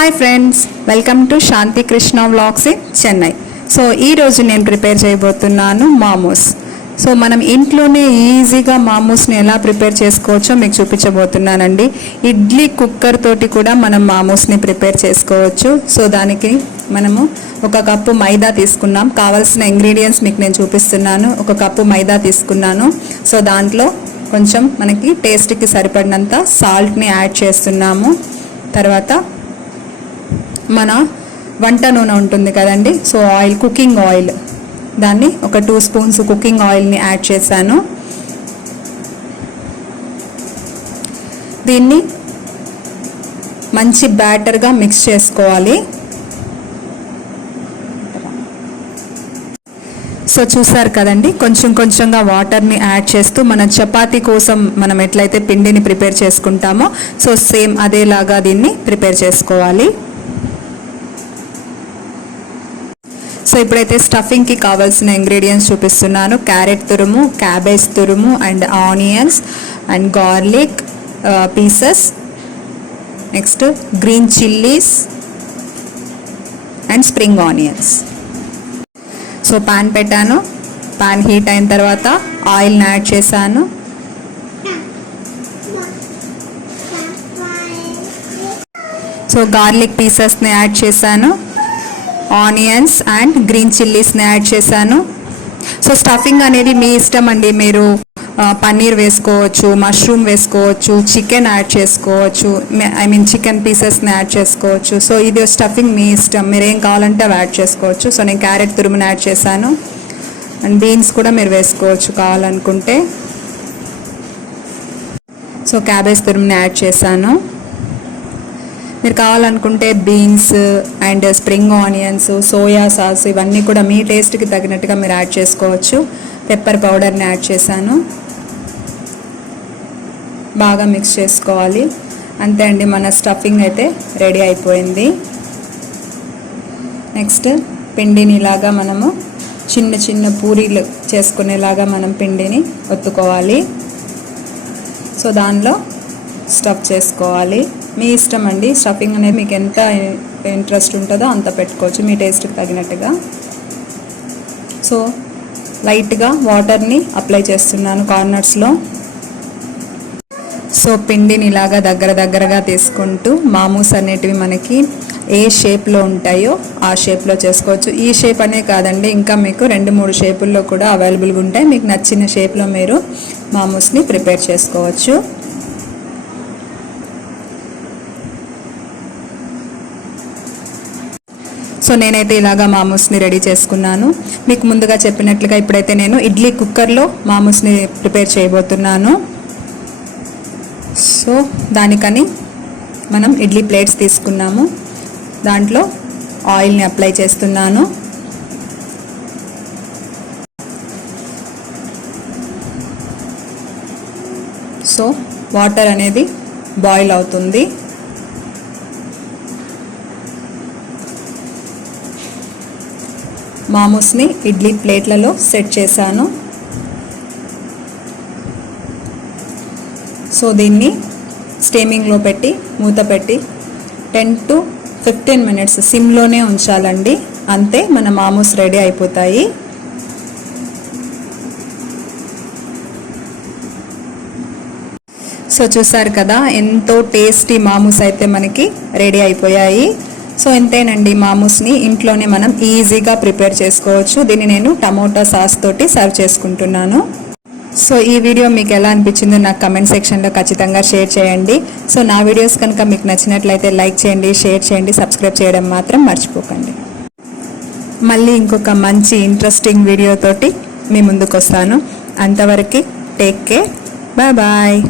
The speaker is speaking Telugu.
Hi friends, welcome to Shanti Krishna vlogs in Chennai. So ఈరోజు నేను ప్రిపేర్ చేయబోతున్నాను మామూస్. సో మనం ఇంట్లోనే ఈజీగా మామూస్ని ఎలా ప్రిపేర్ చేసుకోవచ్చో మీకు చూపించబోతున్నానండి. ఇడ్లీ కుక్కర్ తోటి కూడా మనం మామూస్ని ప్రిపేర్ చేసుకోవచ్చు. సో దానికి మనము 1 కప్పు మైదా తీసుకున్నాం. కావాల్సిన ఇంగ్రీడియంట్స్ మీకు నేను చూపిస్తున్నాను. 1 కప్పు మైదా తీసుకున్నాను. సో దాంట్లో కొంచెం మనకి టేస్ట్కి సరిపడినంత సాల్ట్ని యాడ్ చేస్తున్నాము. తర్వాత మన వంట నూనె ఉంటుంది కదండి, సో ఆయిల్, కుకింగ్ ఆయిల్, దాన్ని ఒక 2 స్పూన్స్ కుకింగ్ ఆయిల్ని యాడ్ చేశాను. దీన్ని మంచి బ్యాటర్గా మిక్స్ చేసుకోవాలి. సో చూసారు కదండి, కొంచెం కొంచెంగా వాటర్ని యాడ్ చేస్తూ మన చపాతీ కోసం మనం ఎట్లయితే పిండిని ప్రిపేర్ చేసుకుంటామో సో సేమ్ అదేలాగా దీన్ని ప్రిపేర్ చేసుకోవాలి. సో ఇప్పుడైతే స్టఫింగ్కి కావాల్సిన ఇంగ్రీడియంట్స్ చూపిస్తున్నాను. క్యారెట్ తురుము, క్యాబేజ్ తురుము and onions and garlic pieces, next green chillies and spring onions. So pan పెట్టాను. పాన్ హీట్ అయిన తర్వాత ఆయిల్ని యాడ్ చేశాను. సో గార్లిక్ పీసెస్ని యాడ్ చేశాను, ఆనియన్స్ అండ్ గ్రీన్ చిల్లీస్ని యాడ్ చేశాను. సో స్టఫింగ్ అనేది మీ ఇష్టం అండి. మీరు పన్నీర్ వేసుకోవచ్చు, మష్రూమ్ వేసుకోవచ్చు, చికెన్ యాడ్ చేసుకోవచ్చు, చికెన్ పీసెస్ని యాడ్ చేసుకోవచ్చు. సో ఇది స్టఫింగ్ మీ ఇష్టం, మీరు ఏం కావాలంటే అవి యాడ్ చేసుకోవచ్చు. సో నేను క్యారెట్ తురుముని యాడ్ చేశాను అండ్ బీన్స్ కూడా మీరు వేసుకోవచ్చు కావాలనుకుంటే. సో క్యాబేజ్ తురుముని యాడ్ చేశాను. మీరు కావాలనుకుంటే beans and spring onions, soya sauce ఇవన్నీ కూడా మీ టేస్ట్కి తగినట్టుగా మీరు యాడ్ చేసుకోవచ్చు. పెప్పర్ పౌడర్ని యాడ్ చేశాను. బాగా మిక్స్ చేసుకోవాలి. అంతే అండి, మన స్టఫింగ్ అయితే రెడీ అయిపోయింది. నెక్స్ట్ పిండిని ఇలాగా మనము చిన్న చిన్న పూరీలు చేసుకునేలాగా మనం పిండిని ఒత్తుకోవాలి. సో దానిలో స్టఫ్ చేసుకోవాలి. మీ ఇష్టం అండి, స్టఫింగ్ అనేది మీకు ఎంత ఇంట్రెస్ట్ ఉంటుందో అంత పెట్టుకోవచ్చు మీ టేస్ట్కి తగినట్టుగా. సో లైట్గా వాటర్ని అప్లై చేస్తున్నాను కార్నర్స్లో. సో పిండిని ఇలాగా దగ్గరగా తీసుకుంటూ మామూస్ అనేటివి మనకి ఏ షేప్లో ఉంటాయో ఆ షేప్లో చేసుకోవచ్చు. ఈ షేప్ అనే కాదండి, ఇంకా మీకు 2-3 షేపుల్లో కూడా అవైలబుల్గా ఉంటాయి. మీకు నచ్చిన షేప్లో మీరు మామూస్ని ప్రిపేర్ చేసుకోవచ్చు. సో నేనైతే ఇలాగా మామూస్ని రెడీ చేసుకున్నాను. మీకు ముందుగా చెప్పినట్లుగా ఇప్పుడైతే నేను ఇడ్లీ కుక్కర్లో మామూస్ని ప్రిపేర్ చేయబోతున్నాను. సో దానికని మనం ఇడ్లీ ప్లేట్స్ తీసుకున్నాము. దాంట్లో ఆయిల్ని అప్లై చేస్తున్నాను. సో వాటర్ అనేది బాయిల్ అవుతుంది. మామూస్ని ఇడ్లీ ప్లేట్లలో సెట్ చేశాను. సో దీన్ని స్టీమింగ్లో పెట్టి మూత పెట్టి 10 to 15 minutes సిమ్లోనే ఉంచాలండి. అంతే, మన మామూస్ రెడీ అయిపోతాయి. సో చూసారు కదా, ఎంతో టేస్టీ మామూస్ అయితే మనకి రెడీ అయిపోయాయి. సో ఇంతేనండి, మామూస్ని ఇంట్లోనే మనం ఈజీగా ప్రిపేర్ చేసుకోవచ్చు. దీన్ని నేను టమోటా సాస్ తోటి సర్వ్ చేసుకుంటున్నాను. సో ఈ వీడియో మీకు ఎలా అనిపించిందో నాకు కమెంట్ సెక్షన్లో ఖచ్చితంగా షేర్ చేయండి. సో నా వీడియోస్ కనుక మీకు నచ్చినట్లయితే లైక్ చేయండి, షేర్ చేయండి, సబ్స్క్రైబ్ చేయడం మాత్రం మర్చిపోకండి. మళ్ళీ ఇంకొక మంచి ఇంట్రెస్టింగ్ వీడియోతోటి మీ ముందుకు వస్తాను. అంతవరకు టేక్ కేర్, బాయ్ బాయ్.